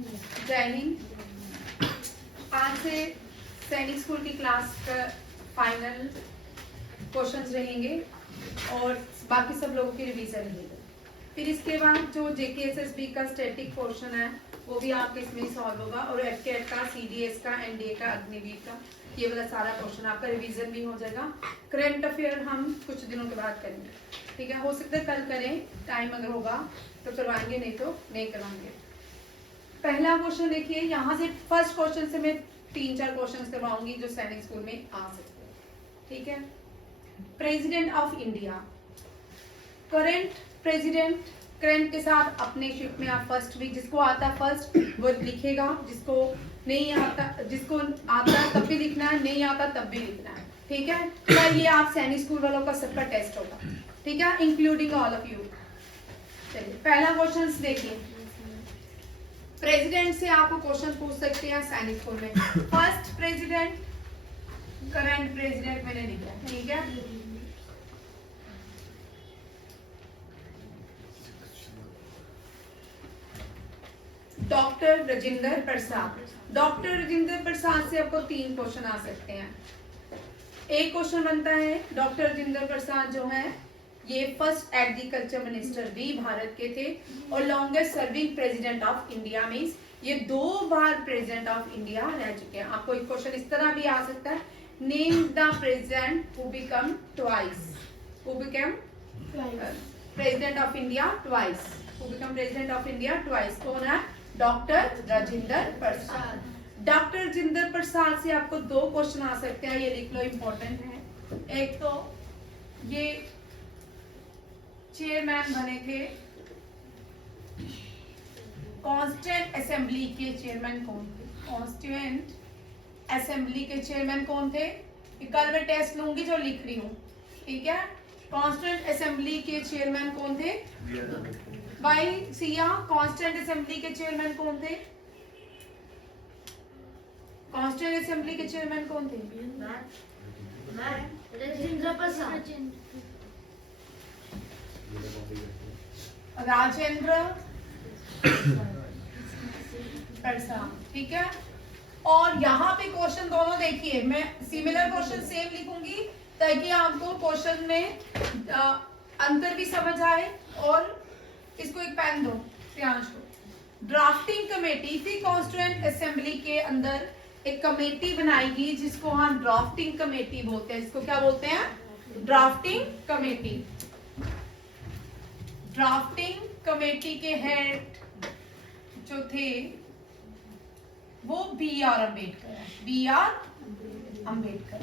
जय हिंद। आज से सैनिक स्कूल की क्लास का फाइनल क्वेश्चंस रहेंगे और बाकी सब लोगों की रिवीजन रहेगी। फिर इसके बाद जो जेकेएसएसबी का स्टैटिक पोर्शन है वो भी आपके इसमें सॉल्व होगा और एफकेट का, सीडीएस का, एनडीए का, अग्निवीर का, ये वाला सारा क्वेश्चन आपका रिवीजन भी हो जाएगा। करंट अफेयर हम कुछ दिनों के बाद करेंगे, ठीक है। हो सकता है कल करें, टाइम अगर होगा तो करवाएंगे, नहीं तो नहीं करवाएंगे। पहला क्वेश्चन देखिए, यहाँ से फर्स्ट क्वेश्चन से मैं 3-4 क्वेश्चन करवाऊंगी जो सैनिक स्कूल में आ सकते हैं, ठीक है। President of India, current president, current के साथ अपने शिफ्ट में आप फर्स्ट भी, जिसको आता है फर्स्ट वो लिखेगा, जिसको नहीं आता, जिसको आता है तब भी लिखना है, नहीं आता तब भी लिखना है, ठीक है। तो ये आप सैनिक स्कूल वालों का सबका टेस्ट होगा, ठीक है, इंक्लूडिंग ऑल ऑफ यू। चलिए पहला क्वेश्चन देखिए, प्रेसिडेंट से आपको क्वेश्चन पूछ सकते हैं सैनिक स्कूल में। फर्स्ट प्रेसिडेंट, करंट प्रेसिडेंट मैंने लिखा है, ठीक है। डॉक्टर राजेंद्र प्रसाद, डॉक्टर राजेंद्र प्रसाद से आपको 3 क्वेश्चन आ सकते हैं। एक क्वेश्चन बनता है, डॉक्टर राजेंद्र प्रसाद जो है ये फर्स्ट एग्रीकल्चर मिनिस्टर भी भारत के थे और longest serving president of India, means ये 2 बार प्रेसिडेंट ऑफ इंडिया रह चुके हैं। आपको एक क्वेश्चन इस तरह भी आ सकता है, name the president who become twice, who become president of India twice, who become president of India twice, कौन है? डॉक्टर राजेंद्र प्रसाद। डॉक्टर राजेंद्र प्रसाद से आपको 2 क्वेश्चन आ सकते हैं, ये लिख लो, इंपॉर्टेंट है। एक तो ये चेयरमैन बने थे, कॉन्स्टिट्यूएंट असेंबली के चेयरमैन कौन थे? कॉन्स्टिट्यूएंट असेंबली के चेयरमैन कौन थे? कल मैं टेस्ट लूंगी जो लिख रही हूँ, ठीक है। कॉन्स्टिट्यूएंट असेंबली के चेयरमैन कौन थे? भाई सिया, कॉन्स्टिट्यूएंट असेंबली के चेयरमैन कौन थे? कॉन्स्टिट्यूएंट असेंबली के चेयरमैन कौन थे? राजेंद्र प्रसाद, राजेंद्र प्रसाद, ठीक है। और यहाँ पे क्वेश्चन दोनों देखिए, मैं सिमिलर क्वेश्चन सेम लिखूंगी ताकि आपको क्वेश्चन में अंतर भी समझ आए। और इसको एक पेन दो श्रेयांश को। ड्राफ्टिंग कमेटी थी कॉन्स्टिट्यूएंट असेंबली के अंदर, एक कमेटी बनाएगी जिसको हम ड्राफ्टिंग कमेटी बोलते हैं। इसको क्या बोलते हैं? Drafting committee. ड्राफ्टिंग कमेटी के हेड जो थे वो बी.आर. अम्बेडकर है, बी.आर. अम्बेडकर।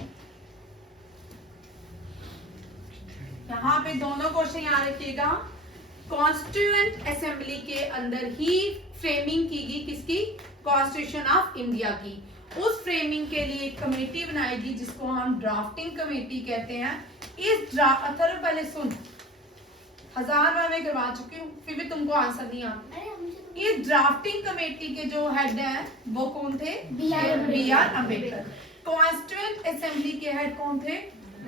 यहाँ पे दोनों क्वेश्चन याद रखिएगा। कॉन्स्टिट्यूएंट असेंबली के अंदर ही फ्रेमिंग की गई किसकी? कॉन्स्टिट्यूशन ऑफ इंडिया की। उस फ्रेमिंग के लिए एक कमेटी बनाएगी जिसको हम ड्राफ्टिंग कमेटी कहते हैं। इस अथर्व पहले सुन, 1000 बार मैं करवा चुकी हूँ, फिर भी तुमको आंसर नहीं आता। इस ड्राफ्टिंग कमेटी के जो हेड है वो कौन थे? बी.आर. अम्बेडकर। कॉन्स्टिट्यूएंट असेंबली के हेड कौन थे?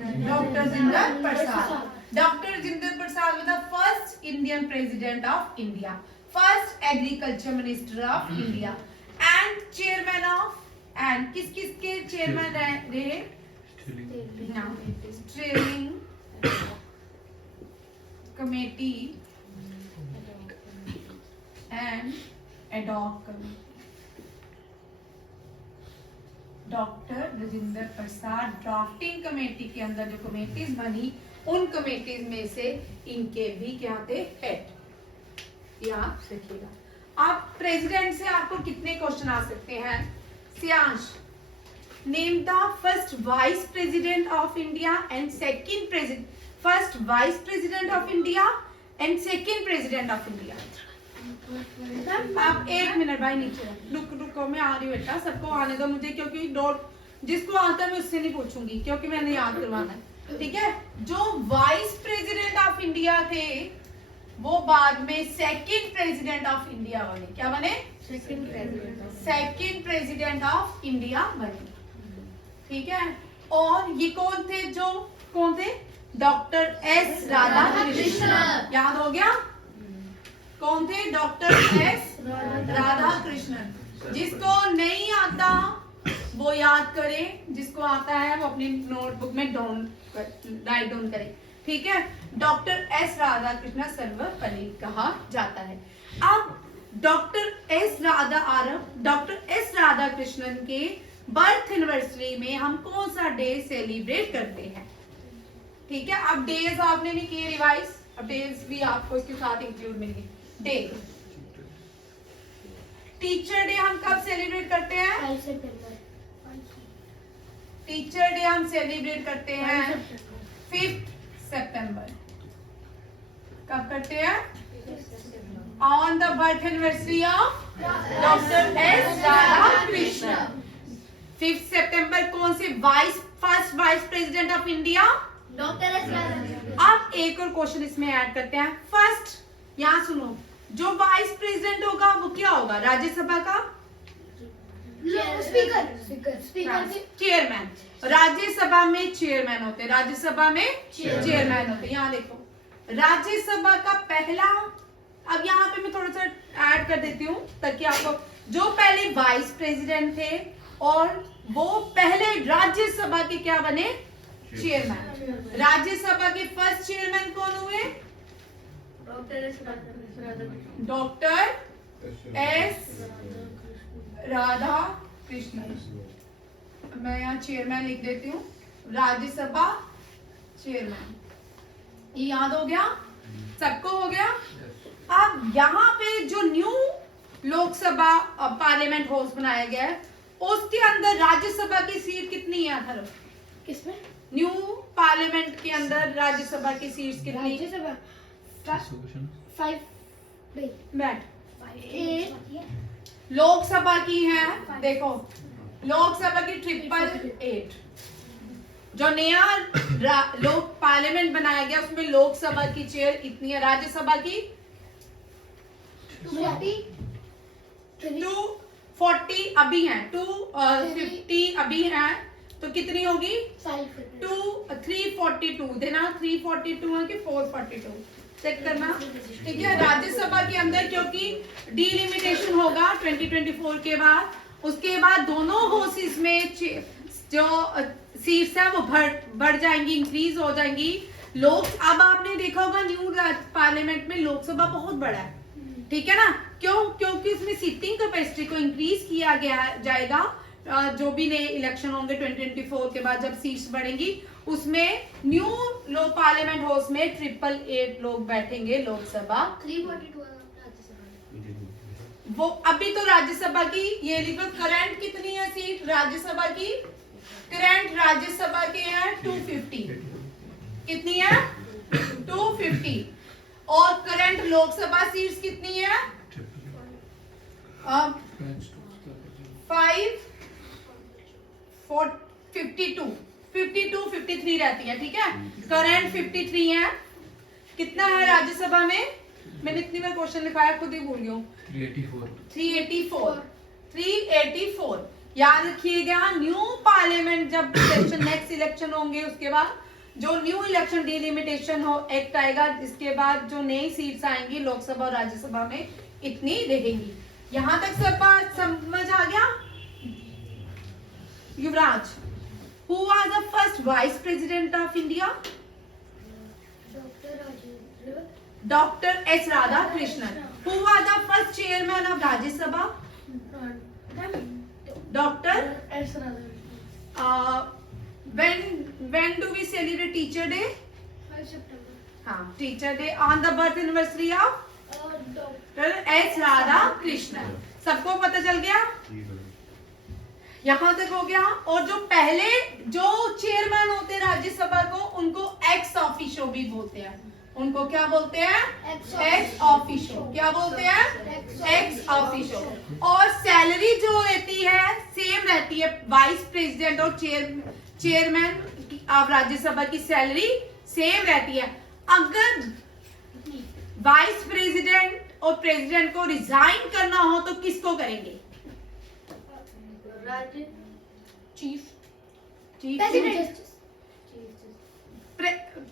Doctor Rajendra Prasad. Doctor Rajendra Prasad was the first Indian president of India, first agriculture minister of India, and chairman of, and किस किस के चेयरमैन रहे? Steering committee and ad hoc committee. Doctor Rajendra Prasad drafting committee के अंदर जो कमेटीज बनी उन कमेटीज में से इनके भी क्या थे? हेड। याद रखिएगा। आप प्रेसिडेंट से आपको कितने क्वेश्चन आ सकते हैं? Shreyansh, name the first vice president of India and second president, first vice president of India and second president of India. आप 1 मिनट भाई नीचे रुको, मैं आ रही हूँ बेटा, सबको आने दो मुझे, क्योंकि डॉट जिसको आता है मैं उससे नहीं पूछूंगी क्योंकि मैंने याद करवाना है, ठीक है। जो वाइस प्रेसिडेंट ऑफ इंडिया थे वो बाद में सेकंड प्रेसिडेंट ऑफ इंडिया बने। क्या बने? सेकंड प्रेसिडेंट ऑफ इंडिया बने, ठीक है। और ये कौन थे? जो कौन थे? Doctor S Radhakrishnan. याद हो गया? कौन थे? Doctor S Radha Krishnan. जिसको नहीं आता वो याद करे, जिसको आता है वो अपनी नोटबुक में राइट डाउन करे, ठीक है। डॉक्टर एस राधा कृष्ण सर्वपल्ली कहा जाता है। अब डॉक्टर एस राधा कृष्णन के बर्थ एनिवर्सरी में हम कौन सा डे सेलिब्रेट करते हैं, ठीक है। अब डेज आपने नहीं किए रिवाइज, अब डेज भी आपको इसके साथ इंक्लूड मिलेंगे। डे, टीचर डे हम कब सेलिब्रेट करते हैं? 5 सितंबर। टीचर डे हम सेलिब्रेट करते हैं 5 सितंबर। कब करते हैं? On the birth anniversary of doctor S Radha Krishna. 5 सितंबर कौन से first vice president of India? Doctor S Radha. अब एक और क्वेश्चन इसमें ऐड करते हैं। फर्स्ट, यहाँ सुनो, जो वाइस प्रेसिडेंट होगा वो क्या होगा? राज्यसभा का स्पीकर चेयरमैन। राज्यसभा में चेयरमैन होते हैं, राज्यसभा में चेयरमैन होते हैं। यहाँ देखो, राज्यसभा का पहला, अब यहाँ पे मैं थोड़ा सा ऐड कर देती हूँ ताकि आपको, जो पहले वाइस प्रेसिडेंट थे और वो पहले राज्यसभा के क्या बने? चेयरमैन। राज्यसभा के फर्स्ट चेयरमैन कौन हुए? Doctor S Radha Krishnan. मैं यहाँ चेयरमैन लिख देती हूँ, राज्यसभा चेयरमैन। ये याद हो गया सबको? हो गया। अब यहाँ पे जो न्यू लोकसभा पार्लियामेंट हाउस बनाया गया है उसके अंदर राज्यसभा की सीट कितनी है? अथर्व, किसमें? न्यू पार्लियामेंट के अंदर राज्यसभा की सीट्स कितनी? राज्यसभा 5 बैठ। 8 लोकसभा की है, देखो लोकसभा की 888। जो नया लोक पार्लियामेंट बनाया गया उसमें लोकसभा की चेयर इतनी है, राज्यसभा की 240 अभी है, 250 अभी है, तो कितनी होगी? 342 देना, 342 है कि 442 चेक करना, ठीक है। राज्यसभा के अंदर क्योंकि डिलिमिटेशन होगा 2024 के बाद, उसके बाद दोनों हाउसेस में जो सीट्स है वो बढ़ जाएंगी, इंक्रीज हो जाएंगी। अब आपने देखा होगा न्यू पार्लियामेंट में लोकसभा बहुत बड़ा है, ठीक है ना। क्यों? क्योंकि उसमें सीटिंग कैपेसिटी को इंक्रीज किया गया जाएगा। जो भी नए इलेक्शन होंगे 2024 के बाद, जब सीट्स बढ़ेंगी उसमें न्यू लोक पार्लियामेंट हाउस में 888 लोग बैठेंगे लोकसभा। 342 वो अभी तो राज्यसभा की ये लिखो, करंट कितनी है सीट राज्यसभा की? करंट राज्यसभा के हैं 250। कितनी है? 250। और करंट लोकसभा सीट्स कितनी है? 52 53 रहती है, ठीक है। करंट 53 है। कितना है राज्यसभा में? मैंने इतनी बार क्वेश्चन लिखाया खुद ही भूल गई हूँ। 384 याद रखिएगा। न्यू पार्लियामेंट जब इलेक्शन नेक्स्ट इलेक्शन होंगे उसके बाद जो न्यू इलेक्शन डिलिमिटेशन हो एक्ट आएगा, इसके बाद जो नई सीट्स आएंगी लोकसभा और राज्यसभा में इतनी रहेंगी। यहाँ तक सब समझ आ गया? युवराज, who was the first vice president of India? Dr. S. Radhakrishnan. Who was the first chairman of Rajya Sabha? Dr. S. Radhakrishnan. When do we celebrate Teacher Day? 5 September. हाँ, Teacher Day on the birth anniversary of Dr. S. Radhakrishnan. सबको पता चल गया? यहाँ तक हो गया। और जो पहले जो चेयरमैन होते हैं राज्यसभा को, उनको एक्स ऑफिशियो भी बोलते हैं। उनको क्या बोलते हैं? Ex officio. क्या बोलते हैं? Ex officio. और सैलरी जो रहती है सेम रहती है। वाइस प्रेसिडेंट और चेयरमैन ऑफ राज्यसभा की सैलरी सेम रहती है। अगर वाइस प्रेसिडेंट और प्रेसिडेंट को रिजाइन करना हो तो किसको करेंगे? चीफ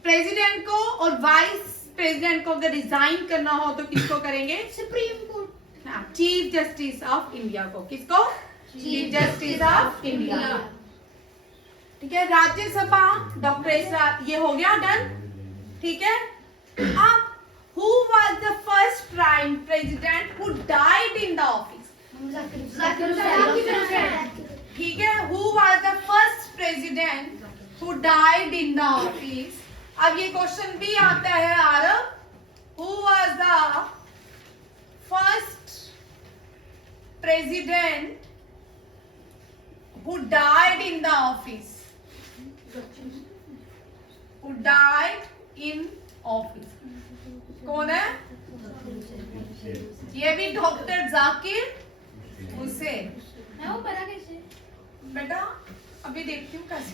प्रेसिडेंट को और वाइस प्रेसिडेंट को अगर रिजाइन करना हो तो किसको करेंगे? Supreme court. Chief justice of India को, किसको? Chief justice of India. ठीक है, राज्यसभा डॉक्टर एसरा, ये हो गया डन। ठीक है, अब who was the first prime president who died in the office? ठीक है, who was the first president who died in the office? अब ये क्वेश्चन भी आता है Aarav, who was the first president who died in the office? Who died in office? कौन है? ये भी डॉक्टर जाकिर हुसैन। मैं वो पढ़ा कैसे? बेटा अभी देखती हूँ कैसे।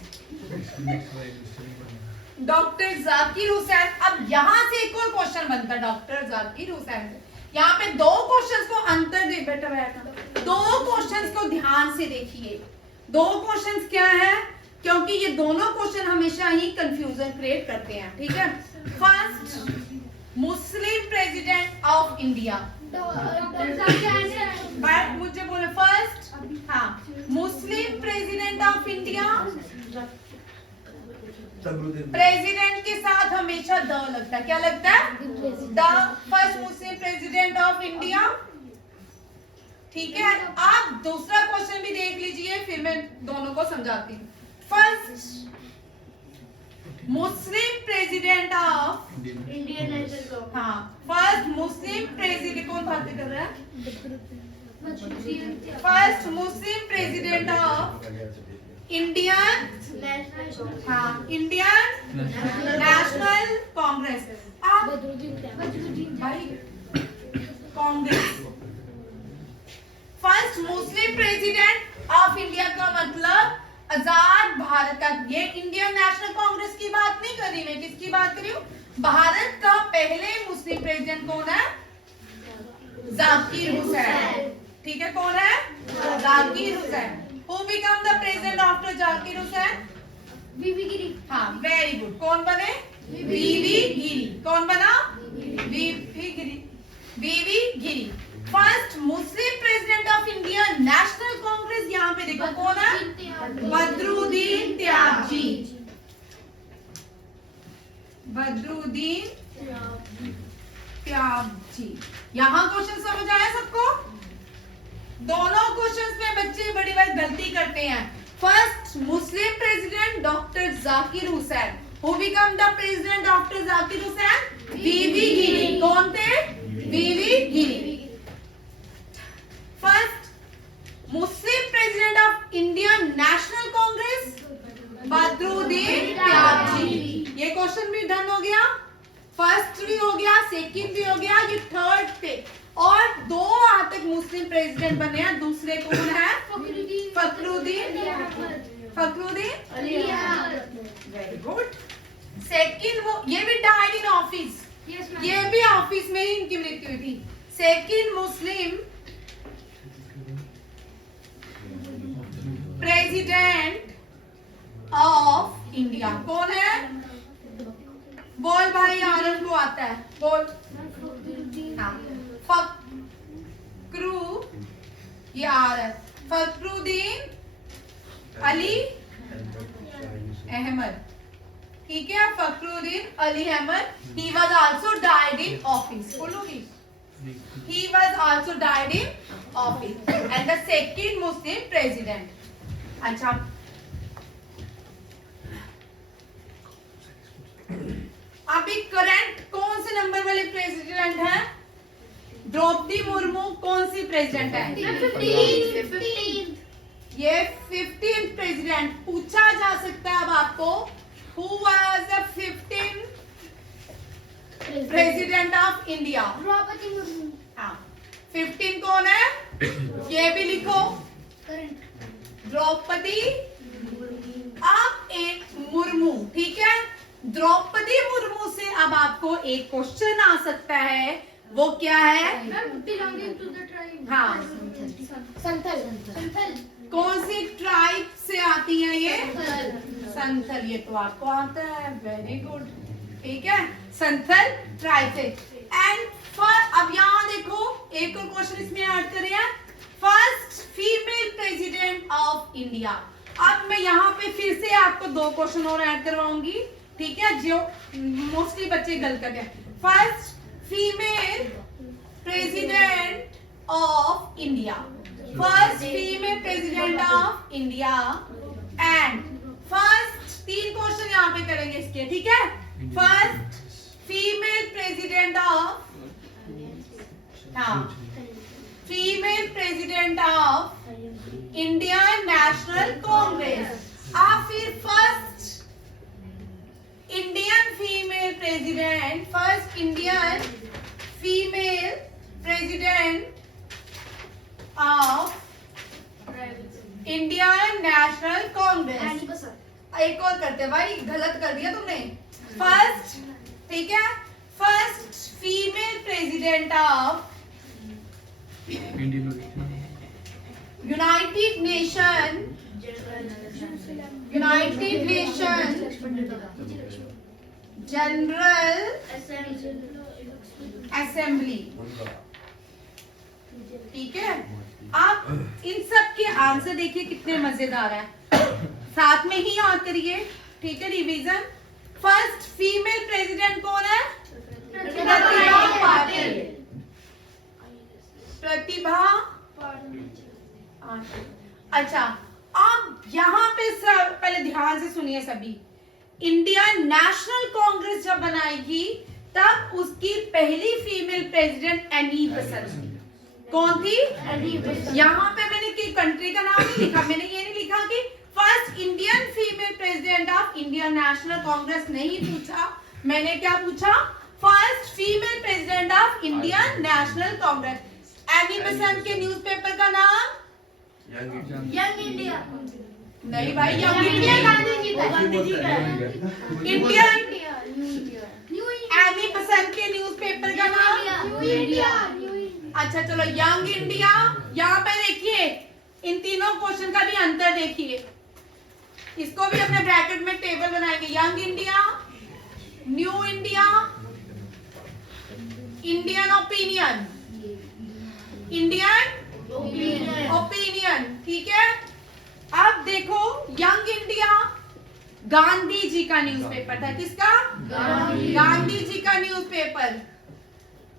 डॉक्टर जाकिर हुसैन। अब यहाँ से एक और क्वेश्चन बनता है डॉक्टर जाकिर हुसैन से। यहाँ पे दो क्वेश्चंस को अंतर दे, बेटा बैठना, दो क्वेश्चंस को ध्यान से देखिए। दो क्वेश्चंस क्या है, क्योंकि ये दोनों क्वेश्चन हमेशा ही कंफ्यूजन क्रिएट करते हैं। ठीक है, first Muslim president of India. मुझे बोले फर्स्ट, हाँ, मुस्लिम प्रेसिडेंट ऑफ इंडिया। प्रेसिडेंट के साथ हमेशा द लगता है, क्या लगता है? The first Muslim president of India. ठीक है, आप दूसरा क्वेश्चन भी देख लीजिए, फिर मैं दोनों को समझाती हूँ। First Muslim president of Indian National Congress. हाँ, फर्स्ट मुस्लिम प्रेसिडेंट, कौन बात कर रहा है? First Muslim president of Indian, हाँ, इंडियन नेशनल कांग्रेस। आप भाई Congress, first Muslim president of India का मतलब आजाद भारत का। ये इंडियन नेशनल कांग्रेस की बात नहीं कर रही मैं, किसकी बात कर रही हूँ? भारत का पहले मुस्लिम प्रेसिडेंट कौन है? जाकिर हुसैन। ठीक है, कौन है? Zakir Hussain. Who become the president after Zakir Hussain? VV गिरी। हाँ, वेरी गुड। कौन बने? वीवी गिरी। कौन बना? VV Giri. VV Giri. First Muslim president of India National Congress, यहाँ पे देखो कौन है? बदरुद्दीन त्यागजी। बदरुद्दीन त्यागजी। यहाँ क्वेश्चन समझ आया सबको? दोनों क्वेश्चंस में बच्चे बड़ी बार गलती करते हैं। First Muslim president doctor Zakir Hussain. Who become the president after Zakir Hussain? VV Giri. कौन थे? VV Giri. First Muslim president of Indian National Congress? Badruddin Tyabji. ये क्वेश्चन भी डन हो गया। फर्स्ट भी हो गया, सेकंड भी हो गया, ये थर्ड पे। और दो आज तक मुस्लिम प्रेसिडेंट बने हैं। दूसरे कौन है? Fakhruddin very good. सेकंड वो, ये भी डाइड इन ऑफिस, ये भी ऑफिस में ही इनकी मृत्यु हुई थी। Second Muslim president of India कौन है? बोल भाई, आनंद को आता है, बोल। हाँ, फखरू, ये आ रहा है, फखरुद्दीन अली अहमद। ठीक है, Fakhruddin Ali Ahmad. He was also died in office. बोलोगी? He was also died in office and the second Muslim president. अच्छा, अभी करंट कौन से नंबर वाले प्रेसिडेंट हैं? द्रौपदी मुर्मू कौन सी प्रेसिडेंट है? 15। ये 15th प्रेसिडेंट। पूछा जा सकता है अब आपको, who was the 15th president of India? Draupadi Murmu. हाँ, 15 कौन है? ये भी लिखो, द्रौपदी अब एक मुर्मू। ठीक है, द्रौपदी मुर्मू से अब आपको एक क्वेश्चन आ सकता है, वो क्या है? Belonging to the tribe. हाँ, संथल। कौन सी ट्राइब से आती है ये? संथल। संथल। ये तो आपको आता है, वेरी गुड। ठीक है, संथल ट्राइब से। एंड अब यहाँ देखो एक और क्वेश्चन इसमें ऐड कर रहे हैं, first female president of India. अब मैं यहाँ पे फिर से आपको 2 क्वेश्चन और ऐड करवाऊंगी, ठीक है, जो मोस्टली बच्चे गलत करते हैं। First female president of India, first female president of India and first 3 question यहाँ पे करेंगे इसके, ठीक है। फर्स्ट फीमेल प्रेसिडेंट ऑफ, हाँ, female president of Indian National Congress. आप फिर first Indian female president, first Indian female president of Indian National Congress. एक और करते भाई, गलत कर दिया तुमने। फर्स्ट, ठीक है, first female president of United nation, United nation general assembly, ठीक है। आप इन सब के आंसर देखिए कितने मजेदार है, साथ में ही याद करिए, ठीक है। रिवीजन, फर्स्ट फीमेल प्रेसिडेंट कौन है? प्रतिभा पाटिल, प्रतिभा। अच्छा, अब यहाँ पे सब पहले ध्यान से सुनिए सभी। इंडियन नेशनल कांग्रेस जब बनाएगी तब उसकी पहली फीमेल प्रेसिडेंट एनी बेसेंट थी। कौन थी? यहाँ पे मैंने की कंट्री का नाम नहीं लिखा, मैंने ये नहीं लिखा कि first Indian female president of Indian National Congress, नहीं पूछा। मैंने क्या पूछा? First female president of Indian National Congress. Annie Besant के न्यूज़पेपर का नाम यंग इंडिया। नहीं भाई, यंग इंडिया गांधी जी का इंडियन। एनी बेसेंट के न्यूज़पेपर का नाम न्यू इंडिया। अच्छा चलो, यंग इंडिया। यहाँ पे देखिए इन तीनों क्वेश्चन का भी अंतर देखिए, इसको भी अपने ब्रैकेट में टेबल बनाएंगे। Young India, new India, Indian opinion, Indian opinion, ठीक है। अब देखो यंग इंडिया गांधी जी का न्यूज़पेपर था, किसका? गांधी जी का न्यूज़पेपर,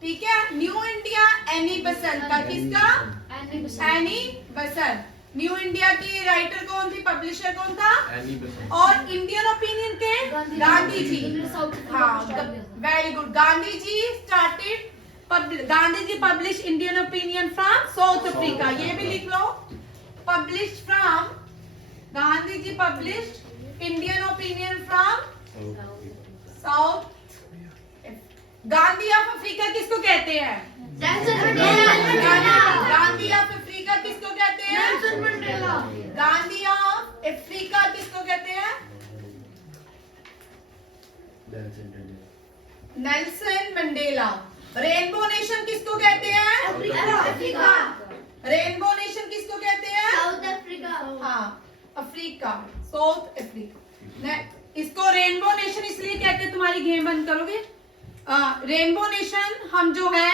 ठीक है। न्यू इंडिया एनी बेसेंट का, किसका? Annie Besant. न्यू इंडिया की राइटर कौन थी, पब्लिशर कौन था? और इंडियन ओपिनियन के गांधी जी। हाँ, very good. Gandhi ji started, Gandhi ji publish Indian Opinion from South Africa, ये भी लिख लो। Publish from, Gandhi ji publish Indian Opinion from South. Gandhi of Africa किसको कहते हैं? गांधी ऑफ अफ्रीका किसको कहते हैं? गांधी ऑफ अफ्रीका किसको कहते हैं? Nelson Mandela. रेनबो नेशन किसको कहते हैं? अफ्रीका। रेनबो नेशन किसको कहते हैं? South Africa. हाँ, अफ्रीका, साउथ अफ्रीका। इसको रेनबो नेशन इसलिए कहते हैं, तुम्हारी गेम बंद करोगे। रेनबो नेशन हम जो है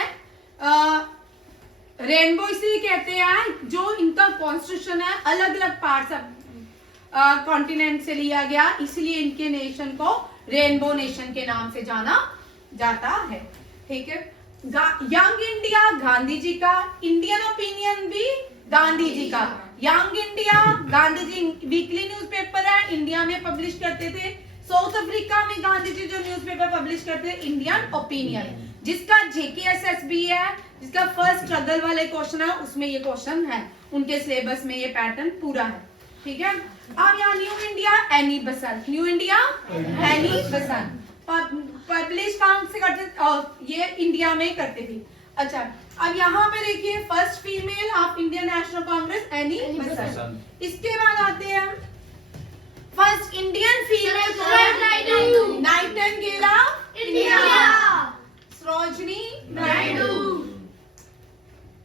रेनबो इसलिए कहते हैं, जो इनका कॉन्स्टिट्यूशन है अलग अलग पार्ट्स कॉन्टिनेंट से लिया गया, इसलिए इनके नेशन को रेनबो नेशन के नाम से जाना जाता है, ठीक है। यंग इंडिया गांधी जी का, इंडियन ओपिनियन भी गांधी जी का। Young India Gandhi ji weekly newspaper है, इंडिया में पब्लिश करते थे। साउथ अफ्रीका में गांधी जी जो न्यूज़पेपर पब्लिश करते हैं इंडियन ओपिनियन, जिसका जेकेएसएसबी है, जिसका फर्स्ट स्ट्रगल वाले क्वेश्चन है, उसमें ये क्वेश्चन है, उनके सिलेबस में ये पैटर्न पूरा है, ठीक है। अब यहाँ new India Annie Besant, new India Annie Besant publish कहाँ से करते? ये इंडिया में करते थे। अच्छा, अब यहाँ पे देखिए first female of Indian National Congress Annie Besant. इसके बाद आते हैं first Indian female Nightingale of India, Sarojini Naidu.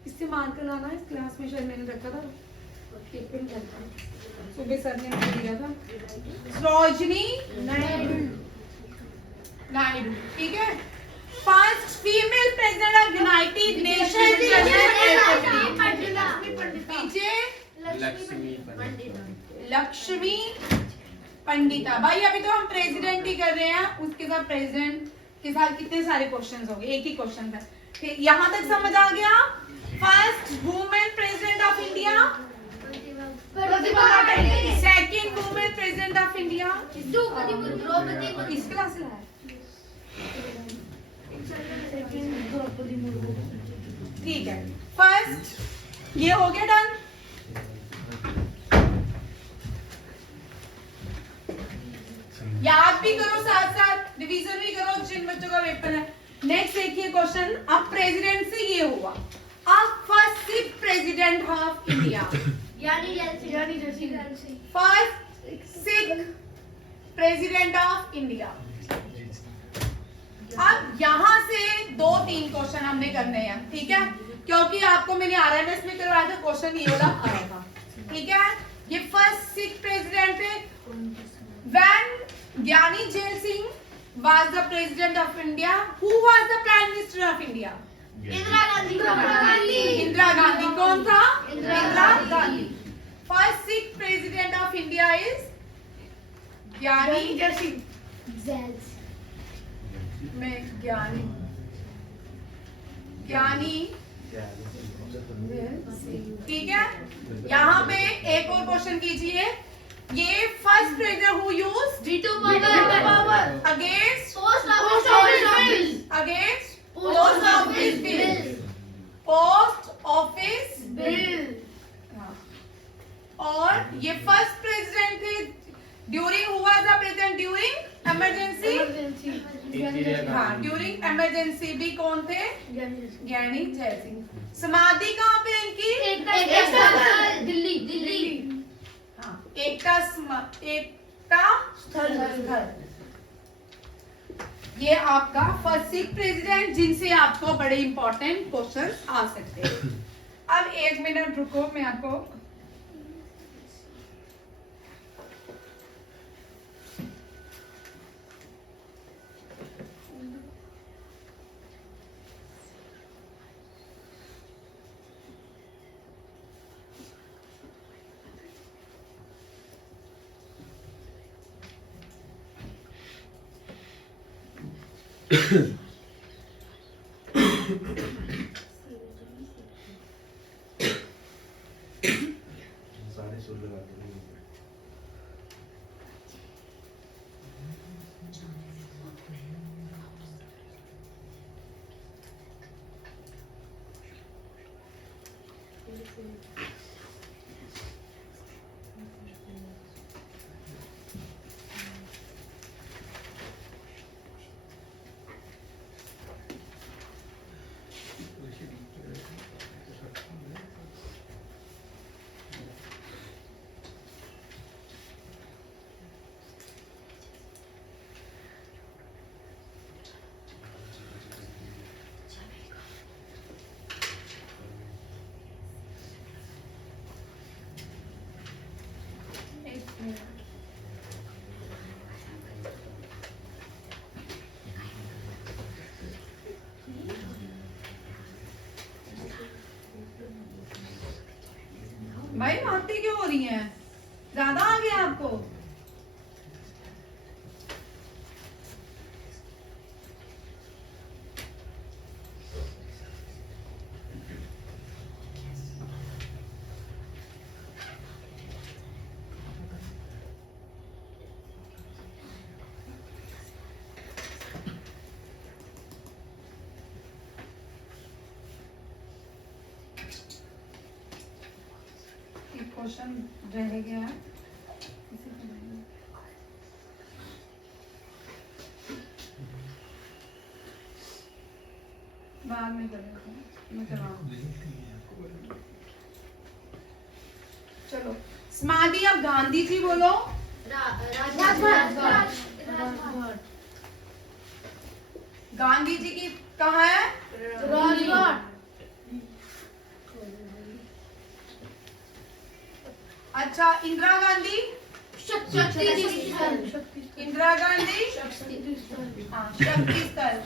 इससे मार्कर लाना, इस क्लास में शायद मैंने रखा था, सुबह सर ने मुझे दिया था। सरोजिनी नायडू, ठीक है। First female president of United Nations पीछे लक्ष्मी पंडिता। भाई अभी तो हम प्रेसिडेंट ही कर रहे हैं, उसके साथ प्रेसिडेंट के साथ कितने सारे क्वेश्चंस हो गए, एक ही क्वेश्चन था। ठीक, यहाँ तक समझ आ गया। First women president of India, second women president of India किस क्लास में है? ठीक है, फर्स्ट ये हो गया डन। याद भी करो, साथ साथ रिवीजन भी करो जिन बच्चों का पेपर है। नेक्स्ट देखिए क्वेश्चन, अब प्रेसिडेंट से ये हुआ, अब first Sikh president of India, first Sikh president of India. अब यहाँ से 2-3 क्वेश्चन हमने करने हैं, ठीक है, क्योंकि आपको मैंने आरएमएस में करवाया था, क्वेश्चन ये वाला आया था, ठीक है। ये फर्स्ट सिख प्रेसिडेंट थे व्हेन ज्ञानी gel Singh was the president of India. Who was the prime minister of India? Indira Gandhi. Indira Gandhi. कौन था? Indira Gandhi. First Sikh president of India is ज्ञानी जैल सिंह। में ज्ञानी ठीक है। यहाँ पे एक और क्वेश्चन कीजिए, ये first president who used veto power against post office bill against post office bill, post office bill और ये फर्स्ट प्रेसिडेंट थे during who was the president during emergency. हाँ, ड्यूरिंग इमरजेंसी भी कौन थे? ज्ञानी जैल सिंह। समाधि कहाँ पे इनकी? दिल्ली। हाँ, एकता स्थल। ये आपका फर्स्ट सिख प्रेसिडेंट जिनसे आपको बड़े इंपॉर्टेंट क्वेश्चन आ सकते हैं। अब 1 मिनट रुको, मैं आपको सारे सुर लगाते हैं। भाई भागती क्यों हो रही हैं? ज्यादा आ गया आपको? क्वेश्चन रह गया है, बाद में करेंगे, मैं करवाऊँ। चलो समाधि, अब गांधी जी बोलो। गांधी जी की कहाँ है? राजघाट। अच्छा, इंदिरा गांधी? शक्ति इंदिरा गांधी? हाँ, शक्ति स्थल।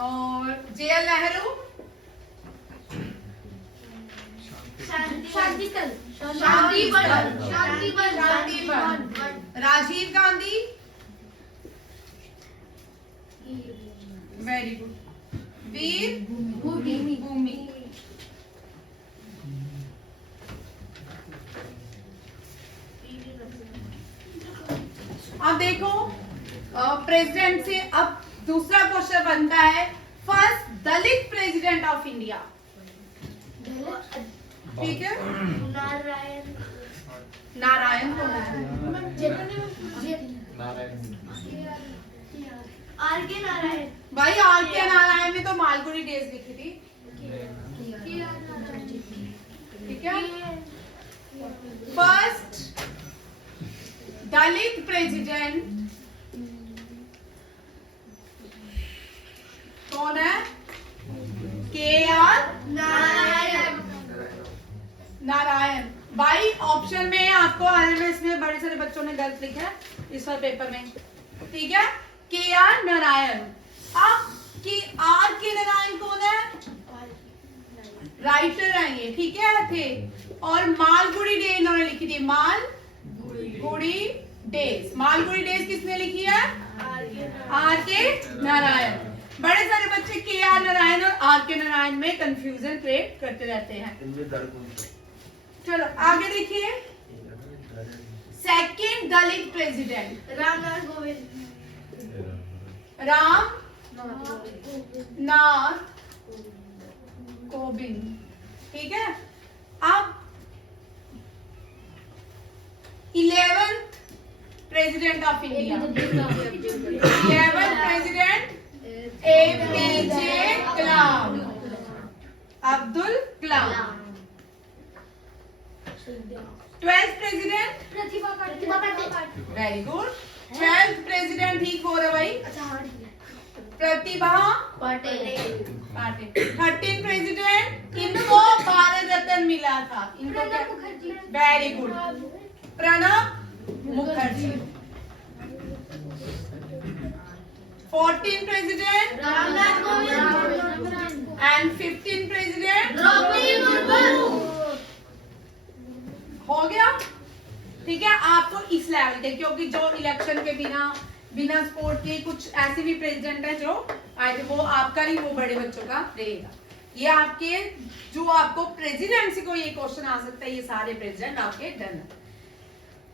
और JL Nehru, Shanti Sthal Shanti Van, Shanti Van Shanti Van, Rajiv Gandhi, very good, Veer Bhumi, अब देखो प्रेसिडेंट से अब दूसरा क्वेश्चन बनता है, first Dalit president of India. ठीक है, नारायण कौन है? आर.के. नारायण भाई R.K. नारायण ने तो मालगुडी डेज लिखी थी। ठीक है, फर्स्ट दलित प्रेसिडेंट कौन है? KR नारायण। भाई ऑप्शन में आपको RMS में बड़े सारे बच्चों ने गलत लिखा है इस बार पेपर में। ठीक है, KR नारायण। अब R.K. नारायण कौन है? राइटर है ये, ठीक है थे। और मालगुडी डे इन्होंने लिखी थी, मालगुडी डेज। मालगुडी डेज किसने लिखी है? R.K. नारायण। बड़े सारे बच्चे KR नारायण और R.K. नारायण में कंफ्यूजन क्रिएट करते रहते हैं। चलो आगे देखिए, सेकंड दलित प्रेसिडेंट रामनाथ कोविंद रामनाथ कोविंद। ठीक है, अब 11th president of India, 11th president APJ Kalam, Abdul Kalam. 12th president Pratibha Patil very good. 12th president ठीक हो रहा भाई, प्रतिभा पाटिल। 13th प्रेसिडेंट, इनको भारत रत्न मिला था, इनको very good, Pranab Mukherjee. 14th president Ramnath Kovind and 15th president Draupadi Murmu. हो गया। ठीक है, आपको इस लेवल के, क्योंकि जो इलेक्शन के बिना स्पोर्ट के कुछ ऐसे भी प्रेसिडेंट हैं जो आए थे, वो आपका नहीं, वो बड़े बच्चों का रहेगा। ये आपके जो आपको प्रेसिडेंसी को ये क्वेश्चन आ सकता है, ये सारे प्रेसिडेंट आपके डन है।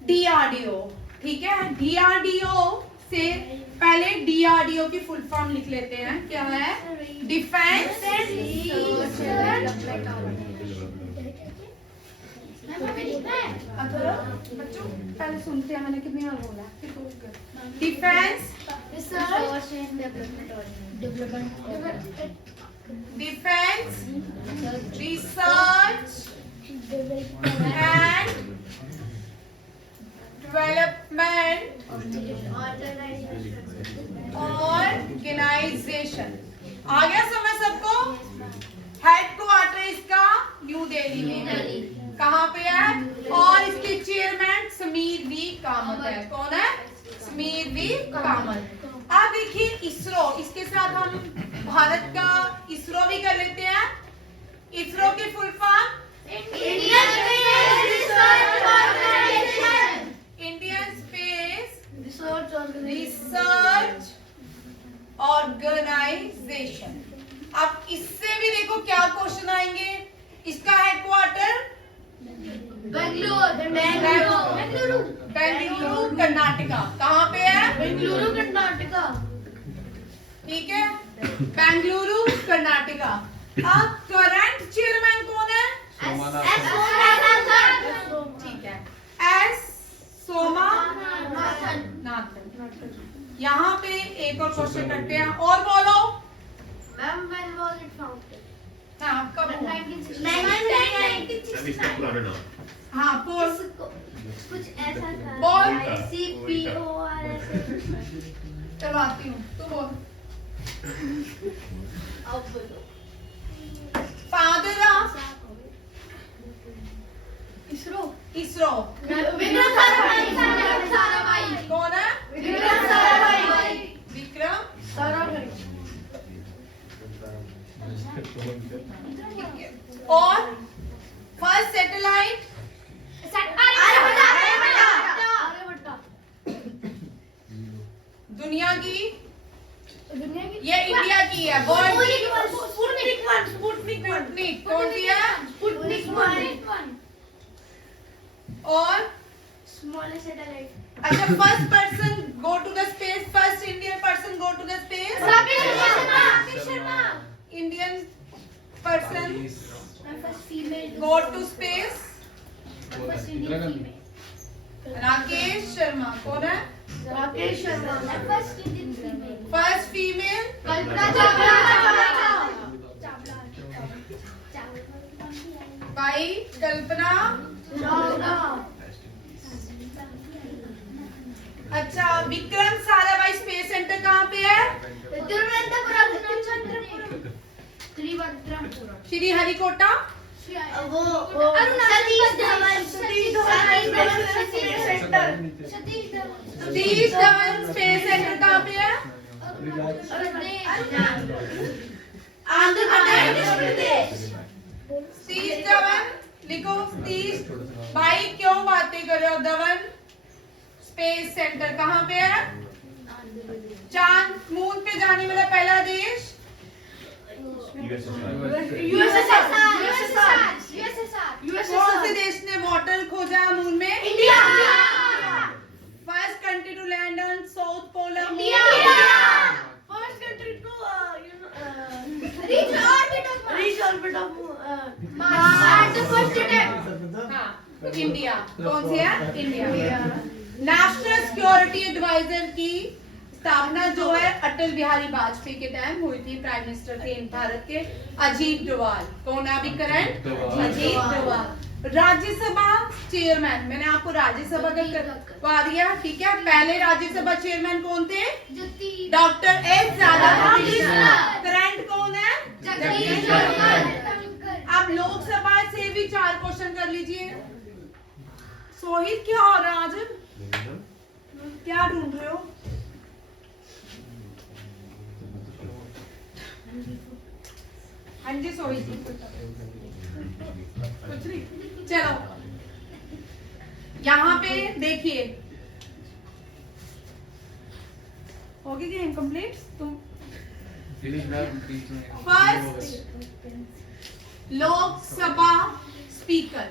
DRDO, ठीक है, DRDO से पहले DRDO की फुल फॉर्म लिख लेते हैं, क्या है? डिफेंस बच्चों पहले सुनते हैं, मैंने कितनी बार बोला? Defence research and development organisation. आ गया समझ सबको? हेडक्वार्टर इसका न्यू दिल्ली में है। कहाँ पे है? और इसके चेयरमैन समीर वी कामत है। कौन है? समीर वी कामत। अब देखिए इसरो, इसके साथ हम भारत का इसरो भी कर लेते हैं। इसरो की full form Indian Space Research Organisation. Indian Space Research Research Organisation. अब इससे भी देखो क्या क्वेश्चन आएंगे। इसका हेडक्वार्टर बेंगलुरु कर्नाटका। कहाँ पे है? बेंगलुरु कर्नाटका। ठीक है, बेंगलुरु कर्नाटका। अब करंट चेयरमैन कौन है? ठीक है, S सोमानाथन। यहाँ पे एक और क्वेश्चन करते हैं, और बोलो। Ma'am when was it founded? हाँ कब हुआ? 1969। हाँ बोल। कुछ ऐसा था। बोल। CPORS। चलो आती हूँ, तू बोल। अब बोलो। Father of ISRO. ISRO Vikram Sarabhai. कौन है? विक्रम साराभाई। विक्रम साराभाई। और फर्स्ट सैटेलाइट आर्यभट्टा। दुनिया की, दुनिया की ये इंडिया की है। वर्ल्ड की स्पुतनिक कौन सी है? स्पुतनिक 1 और स्मॉलेस्ट सैटेलाइट अच्छा, first person go to the space, first Indian person go to the space, Rakesh Sharma. Indian person first female go to space, first Indian female Rakesh Sharma. कौन है? Rakesh Sharma. First Indian female first female Kalpana Chawla. बाई कल्पना। अच्छा, Vikram Sarabhai space centre कहाँ पे है? त्रिवंतपुरम। श्रीहरिकोटा। वो Satish Dhawan Satish Dhawan space centre कहाँ पे है? आंध्र प्रदेश। सतीश धवन लिखो। सतीश भाई क्यों बातें कर रहे हो? धवन स्पेस सेंटर कहाँ पे है? चांद मून पे जाने वाला पहला देश? कौन से देश ने वाटर खोजा मून में? India. First country to land on south polar moon? First country to reach orbit of Mars. The first attempt. हाँ, इंडिया। कौन सी है? इंडिया। नेशनल सिक्योरिटी एडवाइजर की स्थापना जो है अटल बिहारी वाजपेयी के टाइम हुई थी। प्राइम मिनिस्टर थे भारत के अजीत डोभाल। कौन है अभी करंट? अजीत डोभाल। राज्यसभा चेयरमैन, मैंने आपको राज्यसभा का करवा दिया, ठीक है। पहले राज्यसभा चेयरमैन कौन थे? Doctor S Radhakrishnan. करंट कौन है? जगदीश धनखड़। अब लोकसभा से भी 4 क्वेश्चन कर लीजिए। सोहित क्या हो रहा है आज? क्या ढूंढ रहे हो? हाँ जी सोहित। कुछ नहीं, चलो यहाँ पे देखिए, होगी क्या इनकम्प्लीट? तुम फर्स्ट लोकसभा स्पीकर,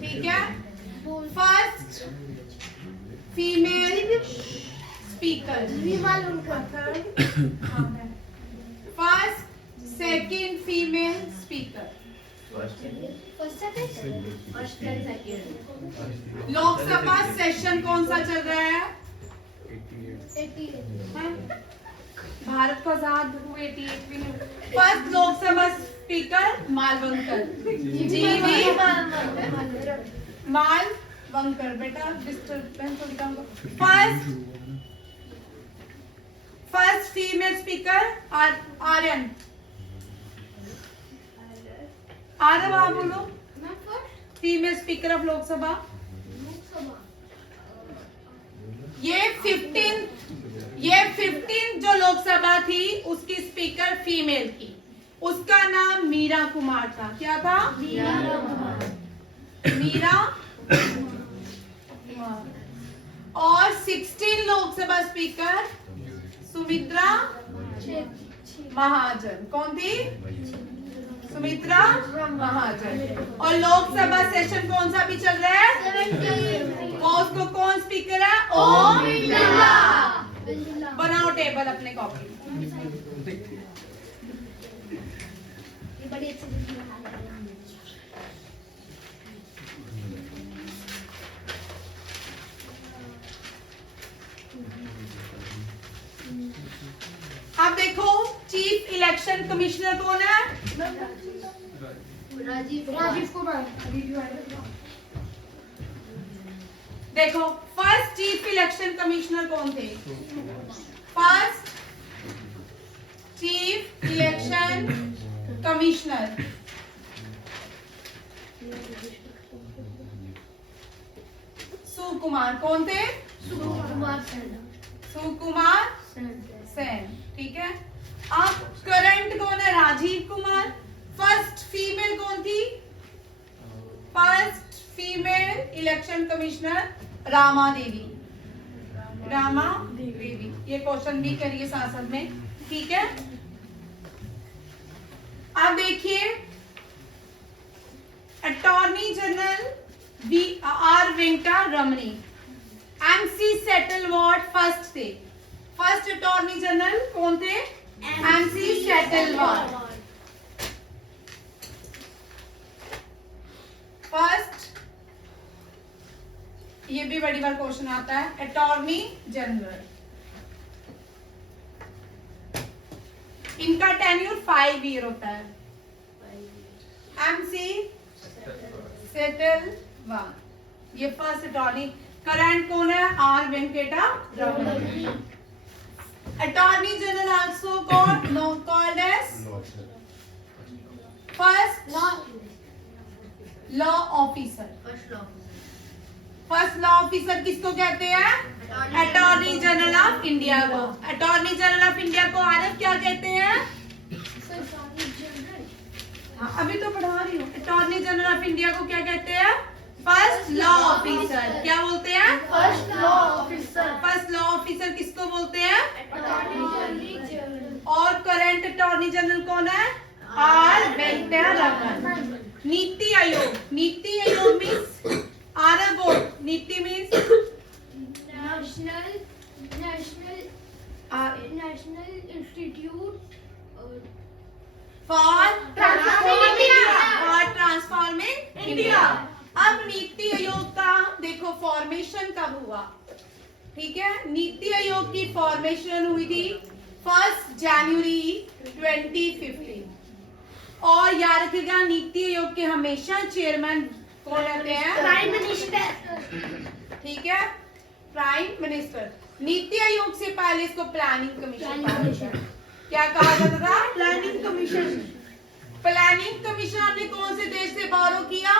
ठीक है। First female speaker, first second female speaker. Lok Sabha session कौन सा चल रहा है? भारत को आजाद हुए 88 में। फर्स्ट लोकसभा स्पीकर मालवंकर, जीवी मालवंकर। बेटा डिस्टर्बेंस हो दिखाऊंगा। First female speaker Aryan. Aarav आप बोलो। Female speaker of Lok Sabha. ये 15 जो लोकसभा थी उसकी स्पीकर फीमेल थी, उसका नाम मीरा कुमार था। क्या था? मीरा कुमार। और 16 लोकसभा स्पीकर सुमित्रा महाजन। कौन थी? सुमित्रा महाजन। और लोकसभा सेशन कौन सा भी चल रहा है? और उसको कौन स्पीकर है? ओम बिरला। बनाओ टेबल अपने कॉपी। अब देखो चीफ इलेक्शन कमिश्नर कौन है? राजीव कुमार। देखो फर्स्ट चीफ इलेक्शन कमिश्नर कौन थे? फर्स्ट चीफ इलेक्शन कमिश्नर सुकुमार। कौन थे? सुकुमार सुकुमार सेन, ठीक है। अब करंट कौन है? राजीव कुमार। फर्स्ट फीमेल कौन थी? First female election commissioner Rama Devi. Rama Devi, ये क्वेश्चन भी करिए साथ साथ में, ठीक है। अब देखिए attorney general V R Venkata Ramani, MC Setalvad first थे। फर्स्ट अटॉर्नी जनरल कौन थे? एमसी सेटलवर्ड। फर्स्ट, ये भी बड़ी बार क्वेश्चन आता है, अटॉर्नी जनरल। इनका टेन्यूर 5 ईयर होता है। एमसी सेटलवर्ड, ये फर्स्ट अटॉर्नी। करंट कौन है? R Venkata Ramani. Attorney general also called as first law officer. First law officer किसको कहते हैं? अटॉर्नी जनरल ऑफ इंडिया को। अटॉर्नी जनरल ऑफ इंडिया को आरएफ क्या कहते हैं? हाँ, अभी तो पढ़ा रही हूँ। अटॉर्नी जनरल ऑफ इंडिया को क्या कहते हैं? First law officer. क्या बोलते हैं? First law officer. First law officer किसको बोलते हैं? और करंट अटॉर्नी जनरल कौन है? R Venkata Raman. NITI Aayog, NITI Aayog means are board. नीति means national institute for Transforming transforming India. अब नीति आयोग का देखो फॉर्मेशन कब हुआ, ठीक है। नीति आयोग की फॉर्मेशन हुई थी 1 जनवरी 2015। और याद रखिएगा नीति आयोग के हमेशा चेयरमैन कौन रहते हैं? Prime minister. ठीक है, प्राइम मिनिस्टर। नीति आयोग से पहले इसको प्लानिंग कमीशन कहा जाता है। क्या कहा जाता था? Planning commission. प्लानिंग कमीशन हमने कौन से देश से बोरो किया?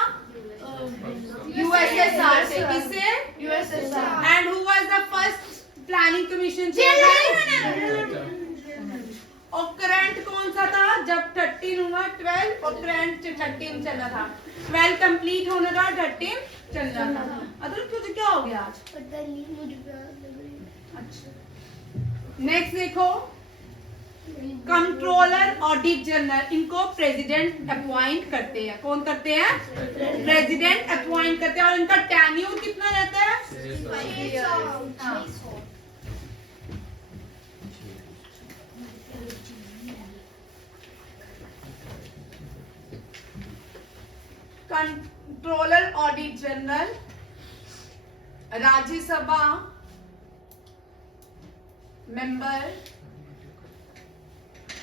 यूएसएसआर से। किससे? USSR. And who was the first planning commission chairman? और करंट कौन सा था जब 13 हुआ? 12 और करंट 13 चला था। 12 कंप्लीट होने का 13 चलना था। अदर तुझे क्या हो गया आज? पता नहीं, मुझे प्यास लग रही है। अच्छा, नेक्स्ट देखो कंट्रोलर ऑडिट जनरल, इनको प्रेसिडेंट अपॉइंट करते हैं। कौन करते हैं? प्रेसिडेंट अपॉइंट करते हैं। और इनका टेन्यूर कितना रहता है? 600। Controller audit general, Rajya Sabha member,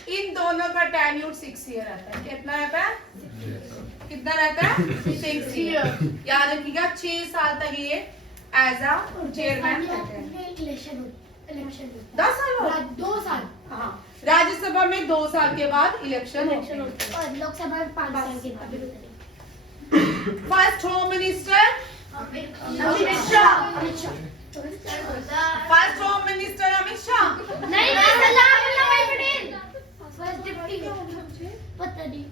इन दोनों का टेन्यूर 6 ईयर रहता है। कितना रहता है? कितना रहता है? 6 ईयर। याद रखिएगा 6 साल तक ये एज अ चेयरमैन रहते हैं। इलेक्शन 10 साल बाद? 2 साल। हाँ, राज्यसभा में 2 साल के बाद इलेक्शन होते हैं। और लोकसभा में 5 साल के बाद। First home minister Amit Shah. First home minister Amit Shah. नहीं, सरदार वल्लभ भाई पटेल। फर्स्ट डिप्टी पता नहीं।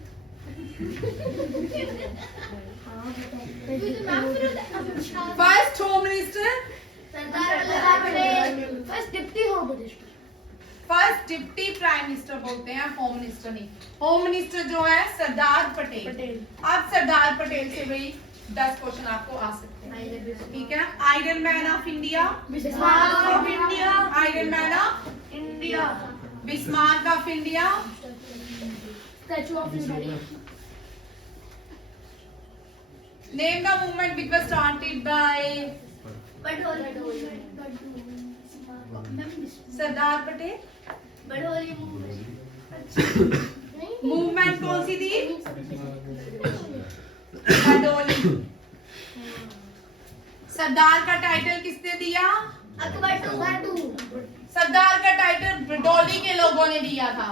First home minister, Sardar Vallabh भाई Patel. First deputy home minister. First deputy prime minister बोलते हैं, होम मिनिस्टर नहीं। होम मिनिस्टर जो है सरदार पटेल। अब सरदार पटेल से भी 10 क्वेश्चन आपको आ सकते हैं, ठीक है। Iron man of India, Bismarck of India. Iron man of India. Bismarck of India, statue of unity. Name the movement which was started by Sardar Patel. Movement कौन सी थी? बडोली। सरदार का टाइटल किसने दिया? अकबर। सरदार का टाइटल बडोली के लोगों ने दिया था।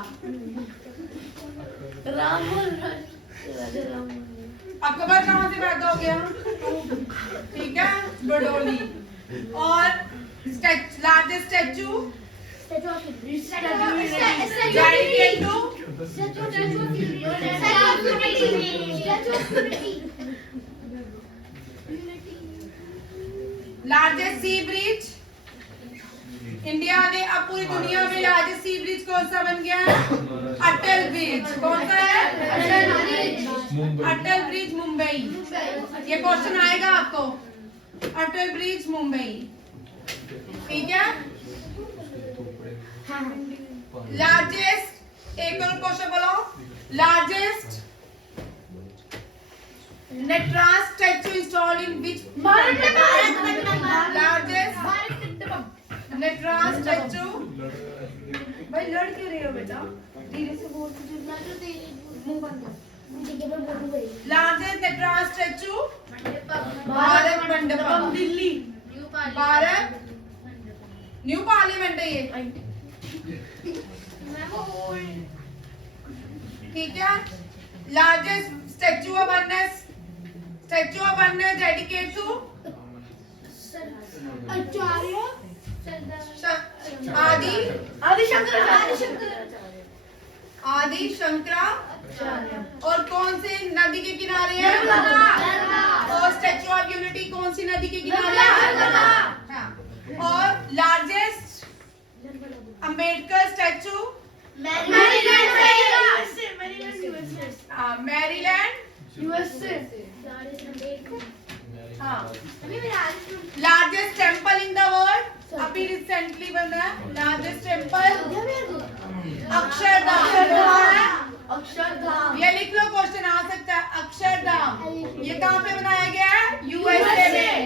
अकबर कहाँ से पैदा हो गया? ठीक है, बडोली। और largest statue Dedicate to largest C bridge. India में अब पूरी दुनिया में लार्जेस्ट सी ब्रिज कौन सा बन गया है? अटल ब्रिज। कौन सा है? अटल ब्रिज मुंबई। ये क्वेश्चन आएगा आपको, अटल ब्रिज मुंबई। ठीक है। लार्जेस्ट, एक और क्वेश्चन बोलो, largest Nataraj statue installed in which? Largest Nataraj statue. भाई लड़ क्यों रहे हो बेटा? धीरे से बोल, मुंह बंद कर। Largest Nataraj statue Bharat Mandapam, Delhi. Bharat new parliament है ये। ठीक है। Largest statue of oneness, statue of oneness dedicate to Acharya Adi Shankaracharya. और कौन से नदी के किनारे है? और स्टैचू ऑफ यूनिटी कौन सी नदी के किनारे है? और largest Ambedkar statue Maryland USA. हाँ। Largest temple in the world, अभी रिसेंटली बना है लार्जेस्ट टेम्पल अक्षरधाम। ये लिख लो, क्वेश्चन आ सकता है। अक्षरधाम ये कहाँ पे बनाया गया है? यूएसए में।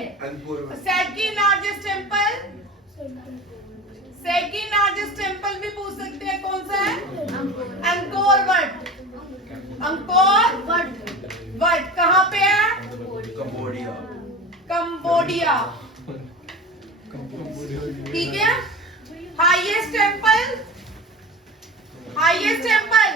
Second largest temple, second largest temple भी पूछ सकते हैं, कौन सा है? Angkor what. अंकोर वट कहाँ पे है? कंबोडिया। ठीक है। Highest temple, highest temple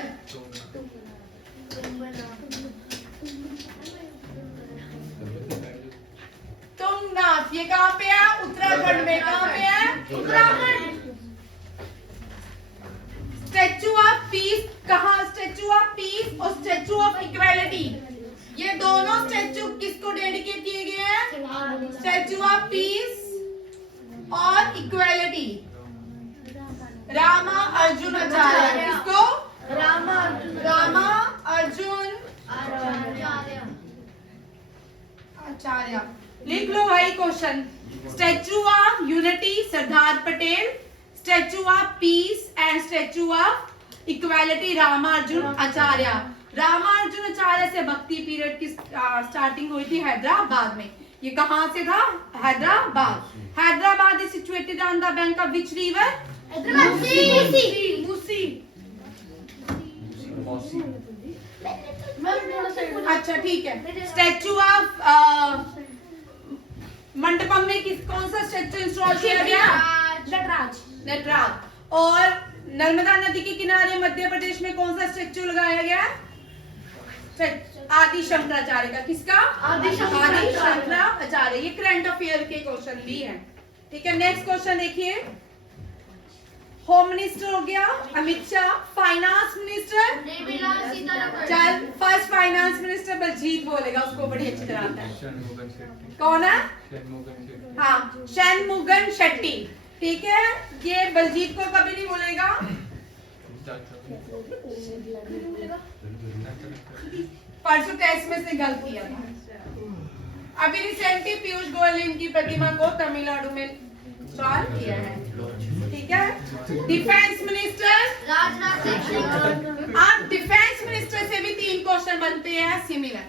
Tungnath, ये कहाँ पे है? उत्तराखंड में। कहाँ पे है? उत्तराखंड। स्टैचू ऑफ पीस कहाँ? स्टैचू ऑफ पीस और स्टैचू ऑफ इक्वालिटी, ये दोनों स्टैचू किसको डेडिकेट किए गए हैं? स्टैचू ऑफ पीस और इक्वालिटी रामा अर्जुन आचार्य। किसको? रामा अर्जुन आचार्य। लिख लो भाई question. Statue of unity Sardar Patel, statue of peace and statue of equality Ramarjun Acharya. Ramarjun आचार्य से भक्ति पीरियड की स्टार्टिंग हुई थी हैदराबाद में। ये कहाँ से था? Hyderabad. Hyderabad is situated on the bank of which river? Musi. अच्छा ठीक है। स्टैचू ऑफ मंडपम में कौन सा स्टैचू इंस्टॉल किया गया? नटराज। और नर्मदा नदी के किनारे मध्य प्रदेश में कौन सा स्टैचू लगाया गया? आदि शंकराचार्य का। किसका? आदि शंकराचार्य। ये करंट अफेयर के क्वेश्चन भी हैं। ठीक है। नेक्स्ट क्वेश्चन देखिए। होम मिनिस्टर हो गया अमित शाह, फाइनेंस मिनिस्टर चल फर्स्ट फाइनेंस मिनिस्टर बलजीत बोलेगा, उसको बड़ी अच्छी तरह आता है। कौन है? हाँ, शनमुगन शेट्टी। ठीक है। ये बलजीत को कभी नहीं बोलेगा। परसों टेस्ट में से गलत किया था। अभी रिसेंटली पीयूष गोयल ने इनकी प्रतिमा को तमिलनाडु में इंस्टॉल किया है। ठीक है। Defence minister Rajnath Singh. आप डिफेंस मिनिस्टर से भी 3 क्वेश्चन बनते हैं सिमिलर।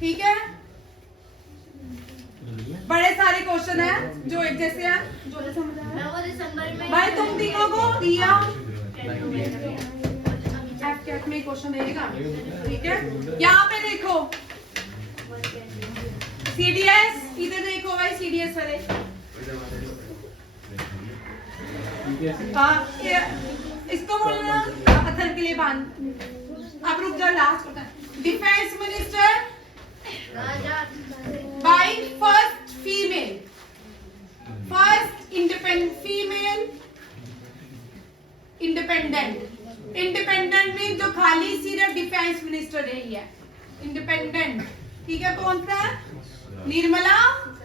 ठीक है। बड़े सारे क्वेश्चन हैं जो एक जैसे हैं, जो समझ भाई तुम तीनों को दिया कैट में क्वेश्चन देगा। ठीक है। यहाँ पे देखो सीडीएस, इधर देखो भाई सीडीएस वाले। इसको बोलना पत्थर के लिए बांध। अब रुक जाओ, लास्ट होता है। Defence minister by first independent female independent. Independent में जो खाली सिर्फ डिफेंस मिनिस्टर रही है, इंडिपेंडेंट। ठीक है, कौन सा? निर्मला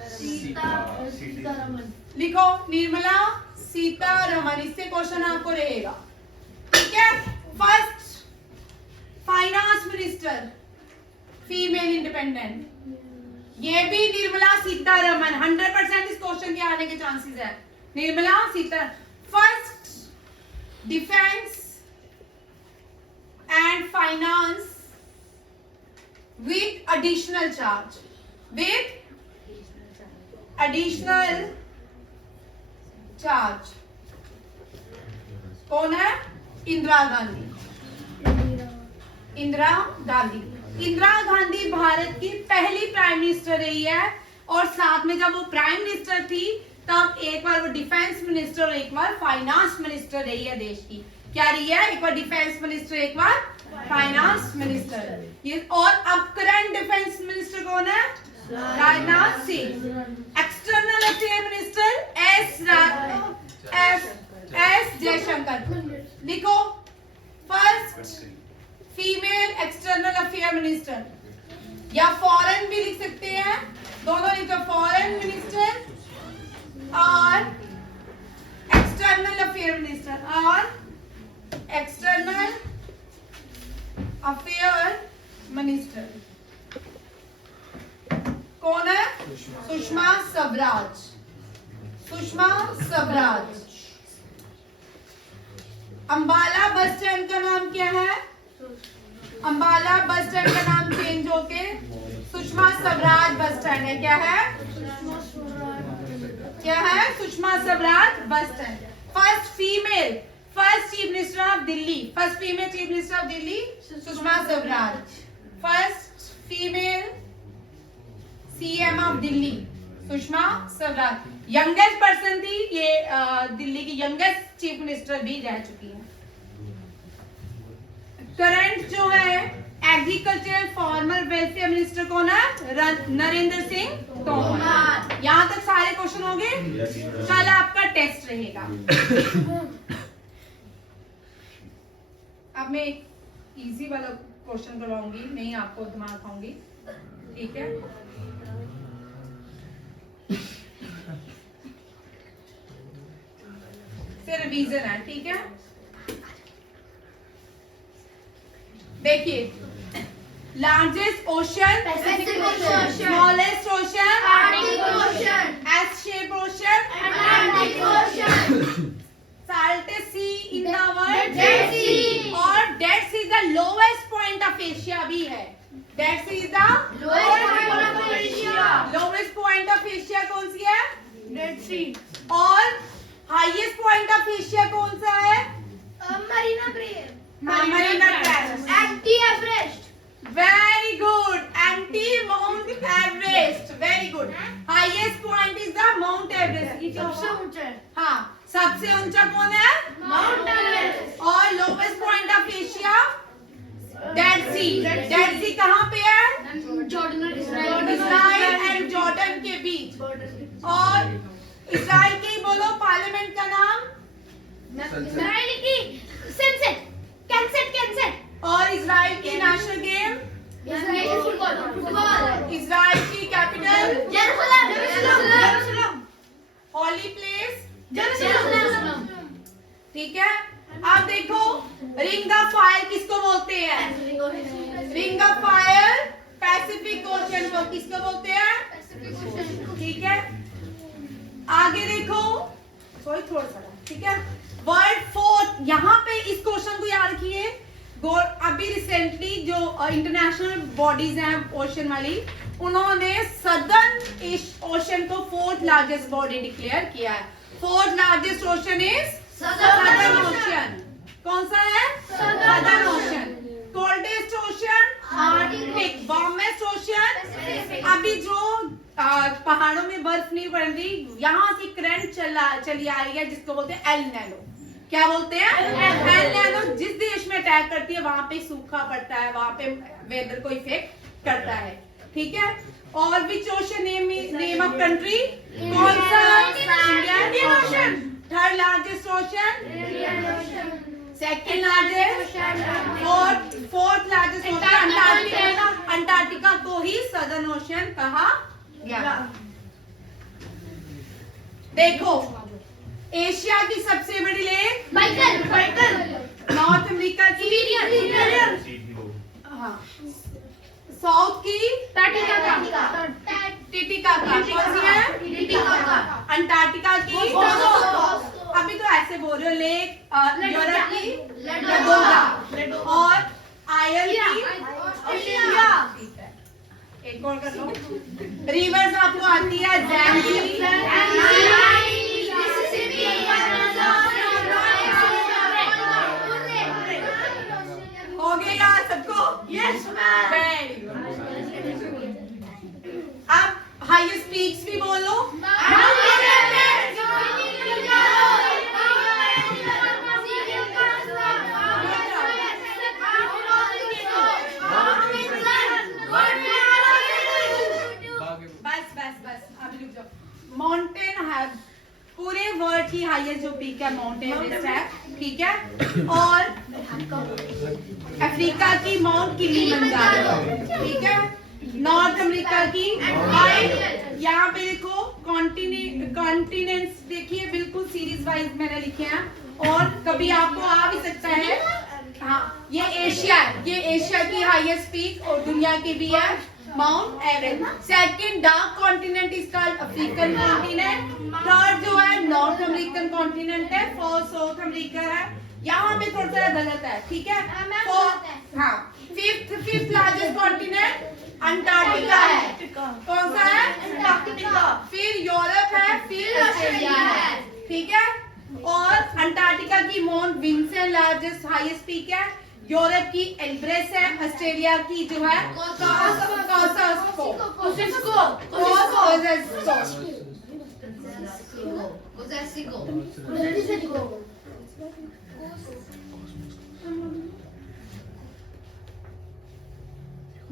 सीतारमन। लिखो, निर्मला सीतारमन। इससे क्वेश्चन आपको रहेगा। ठीक है, first finance minister female independent, ये भी निर्मला सीतारमन। 100% इस क्वेश्चन के आने के चांसेस है। Nirmala Sita first defence and finance with additional charge, with additional charge। कौन है? इंदिरा गांधी। इंदिरा गांधी। इंदिरा गांधी भारत की पहली प्राइम मिनिस्टर रही है, और साथ में जब वो प्राइम मिनिस्टर थी तब एक बार वो डिफेंस मिनिस्टर और एक बार फाइनेंस मिनिस्टर रही है देश की। क्या रही है? एक बार डिफेंस मिनिस्टर, एक बार फाइनेंस मिनिस्टर। ये और अब करंट डिफेंस मिनिस्टर कौन है? Rajnath Singh. External affair minister S Jaishankar. लिखो, first female external affair minister, या फॉरेन भी लिख सकते हैं, दोनों लिखो, फॉरेन मिनिस्टर और एक्सटर्नल अफेयर मिनिस्टर, और एक्सटर्नल अफेयर मिनिस्टर कौन है? सुषमा स्वराज। सुषमा स्वराज। अंबाला बस स्टैंड का नाम क्या है? अंबाला बस स्टैंड का नाम चेंज होके सुषमा स्वराज बस स्टैंड है। क्या है? क्या है? Sushma Swaraj bus stand. First female first chief minister of Delhi, first female chief minister of Delhi Sushma Swaraj. First female CM of Delhi Sushma Swaraj. Youngest person थी ये, दिल्ली की यंगेस्ट चीफ मिनिस्टर भी रह चुकी है। करंट जो है एग्रीकल्चर फार्मर वेलफेयर मिनिस्टर कौन है? नरेंद्र सिंह तोमर। यहाँ तक सारे क्वेश्चन हो गए। कल आपका टेस्ट रहेगा। अब मैं एक इजी वाला क्वेश्चन करवाऊंगी, नहीं आपको दिमाग खाऊंगी। ठीक है, फिर रिवीजन है। ठीक है, देखिए, largest ocean Pacific Ocean, smallest ocean Arctic Ocean, S shape ocean, Atlantic Ocean, saltest sea in the world, Dead Sea, और dead see the lowest point of Asia भी है। Dead see the lowest point of Asia, lowest point of Asia कौन सी है? Dead Sea, और highest point of Asia कौन सा है? Marina Bay, Marina trench. Anti Everest, very good, anti mount Everest. Very good. Highest point is the mount Everest. सबसे ऊंचा, हाँ, सबसे ऊंचा कौन है? Mount Everest, और lowest point of Asia Dead Sea. Dead Sea कहाँ पे है? Jordan और Israel, इजराइल एंड जॉर्डन के बीच। और इजराइल की बोलो पार्लियामेंट का नाम, इजराइल की सनसेट, कैंसेट, और इजराइल की नेशनल गेम, फुटबॉल, इजराइल की कैपिटल, जेरूसलम, हॉली प्लेस। जेरूसलम, ठीक है, आप देखो, रिंग ऑफ फायर किसको बोलते हैं? Ring of fire Pacific ocean को किसको बोलते हैं? ठीक है, आगे देखो, सॉरी थोड़ा सा, ठीक है, वर्ल्ड फोर्थ। यहाँ पे इस क्वेश्चन को याद रखिए। अभी रिसेंटली जो इंटरनेशनल बॉडीज हैं ओशन वाली, उन्होंने सदर्न ओशन को फोर्थ लार्जेस्ट बॉडी डिक्लेयर किया है। Fourth largest ocean is southern ocean. कौन सा है? Southern ocean. Coldest ocean Arctic. Warmest ocean, अभी जो पहाड़ों में बर्फ नहीं पड़ रही, यहाँ से करंट चली आ रही है जिसको बोलते हैं एल नैनो। क्या बोलते हैं? L nano. जिस देश में अटैक करती है वहां पे सूखा पड़ता है, वहां पे वेदर को इफेक्ट करता है। ठीक है, और विच ओशन नेम ऑफ कंट्री? कौन सा? Indian ocean. Third largest ocean second largest, fourth largest Antarctica. Antarctica को ही सदर्न ओशन कहा गया। देखो एशिया की सबसे बड़ी लेक नॉर्थ अमेरिका की, हाँ, साउथ की टिटिका का, कौन सी है? अंटार्कटिका की, अभी तो ऐसे बोल रहे हो, लेक यूरोप की लडोगा, और आयल की ठीक है। एक और कर लो। रिवर्स आपको आती है हो गया सबको? Yes ma'am. Very good. अब हाईएस्ट पीक्स भी बोलो। बस अभी रुक जाओ। माउंटेन है, पूरे वर्ल्ड की हाईएस्ट जो पीक है माउंट एवरेस्ट है, ठीक है। और अफ्रीका की माउंट किलिमंजारो, ठीक है। नॉर्थ अमेरिका की यहाँ पे देखो कॉन्टिनेंट्स देखिए, बिल्कुल सीरीज वाइज मैंने लिखे हैं, और कभी आपको आ भी सकता है। हाँ, ये एशिया है, ये एशिया की हाईएस्ट पीक और दुनिया की भी है, mount Everest. Second dark continent is called African continent. Third जो है नॉर्थ अमेरिकन कॉन्टिनेंट है। फोर्थ साउथ अमेरिका है। यहाँ पे थोड़ा सा गलत है, ठीक है। हाँ, फिफ्थ लार्जेस्ट कॉन्टिनेंट अंटार्कटिका है। कौन सा है? अंटार्कटिका। फिर यूरोप है, फिर ऑस्ट्रेलिया है, ठीक है। और अंटार्कटिका की Mount Vinson largest highest peak है। यूरोप की एल्ब्रेस है। ऑस्ट्रेलिया की जो है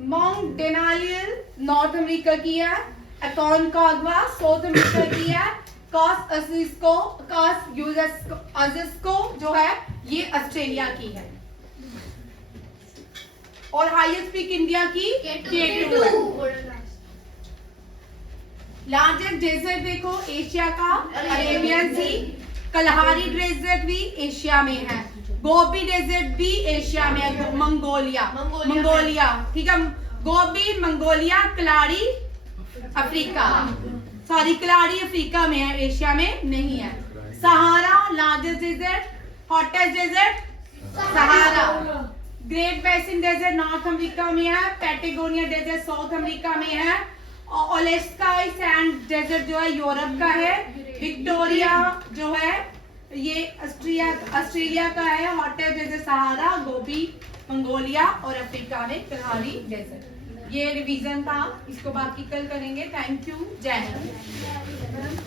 माउंट डेनालियल नॉर्थ अमेरिका की है। अकोनकाग्वा साउथ अमेरिका की है। कॉस अजिस्को जो है ये ऑस्ट्रेलिया की है। और हाईएस्ट पीक इंडिया की K2 है। लार्जेस्ट डेजर्ट देखो एशिया का अरेबियन सी। कलहारी डेजर्ट भी एशिया में है। गोबी डेजर्ट भी एशिया में है। मंगोलिया, ठीक है। Gobi Mongolia, Kalahari Africa, sorry Kalahari Africa में है, एशिया में नहीं है। Sahara largest desert, hottest desert Sahara. Great Basin desert North America में है। पैटागोनिया डेजर्ट साउथ अमेरिका में है। ओलेस्का सैंड डेजर्ट जो है यूरोप का है। विक्टोरिया जो है ये ऑस्ट्रेलिया का है। हॉटेस्ट डेजर्ट सहारा, गोबी मंगोलिया, और अफ्रीका में कलहारी डेजर्ट। ये रिवीजन था, इसको बाकी कल करेंगे। थैंक यू, जय हिंद।